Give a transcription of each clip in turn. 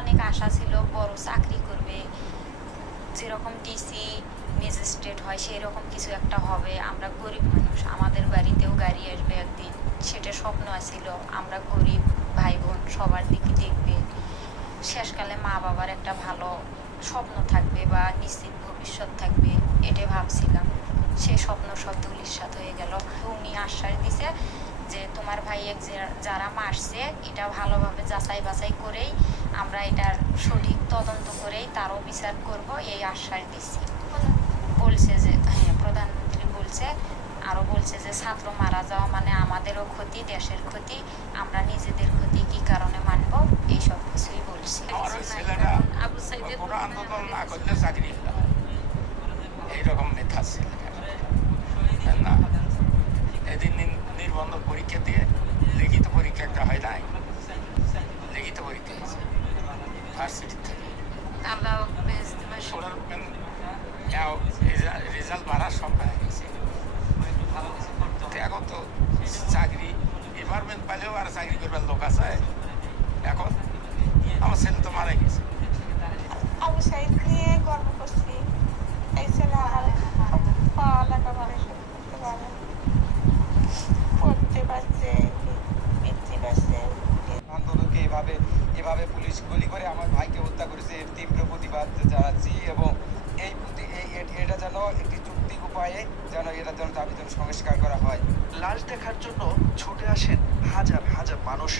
অনেক আশা ছিল, বড় চাকরি করবে, যেরকম ডিসি ম্যাজিস্ট্রেট হয় সেই রকম কিছু একটা হবে, আমরা গরিব মানুষ, আমাদের বাড়িতেও গাড়ি আসবে একদিন, সেটা স্বপ্ন ছিল আমরা গরিব ভাই বোন সবার দিকে দেখবে, শেষকালে মা বাবার একটা ভালো স্বপ্ন থাকবে বা নিশ্চিত ভবিষ্যৎ থাকবে, এটাই ভাবছিলাম, সে স্বপ্ন সব ধুলিস্বাদ হয়ে গেল, উনি আশ্বাস দিছে যে তোমার ভাই এক যারা মারছে এটা ভালোভাবে যাচাই বাছাই করেই আমরা এটার সঠিক তদন্ত করেই তারও বিচার করব এই আশ্বাস দিচ্ছি। বলছে যে হ্যাঁ প্রধানমন্ত্রী বলছে আরও বলছে যে ছাত্র মারা যাওয়া মানে আমাদেরও ক্ষতি দেশের ক্ষতি আমরা নিজেদের ক্ষতি কি কারণে মানব এই সব কিছুই বলছে। আবু সাইদের কোনো আন্দোলন না করলে চাকরি এইরকম মেধা ছিল পরীক্ষা দিয়ে লিখিত পরীক্ষা একটা হয় নাই। লিখিত পরীক্ষা হয়েছে। ভার্সিটির থেকে। ওনার রেজাল্ট বাড়ার সব হয়ে গেছে। এখন তো চাকরি ডিপার্টমেন্ট পাইলেও আর চাকরি করবার লোক আছে। এখন আমার ছেলে তো মারা গেছে। এভাবে এভাবে পুলিশ গুলি করে আমার ভাইকে হত্যা করেছে। এর তীব্র প্রতিবাদ জানাচ্ছি এবং এই প্রতি এটা যেন একটি যৌক্তিক উপায়ে যেন এটা যেন দাবি যেন সংস্কার করা হয়। লাশ দেখার জন্য ছুটে আসেন হাজার হাজার মানুষ।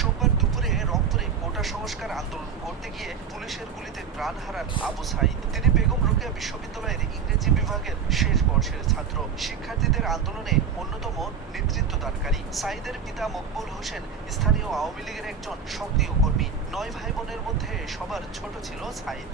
সোমবার দুপুরে রংপুরে কোটা সংস্কার আন্দোলন করতে গিয়ে পুলিশের গুলিতে প্রাণ হারান আবু সাইদ। তিনি বেগম রোকেয়া বিশ্ববিদ্যালয়ের ইংরেজি বিভাগের শেষ বর্ষের ছাত্র। শিক্ষার্থীদের আন্দোলনে অন্যতম নেতৃত্বদানকারী সাইদের পিতা মকবুল হোসেন স্থানীয় আওয়ামী লীগের একজন সক্রিয় কর্মী। নয় ভাই বোনের মধ্যে সবার ছোট ছিল সাইদ।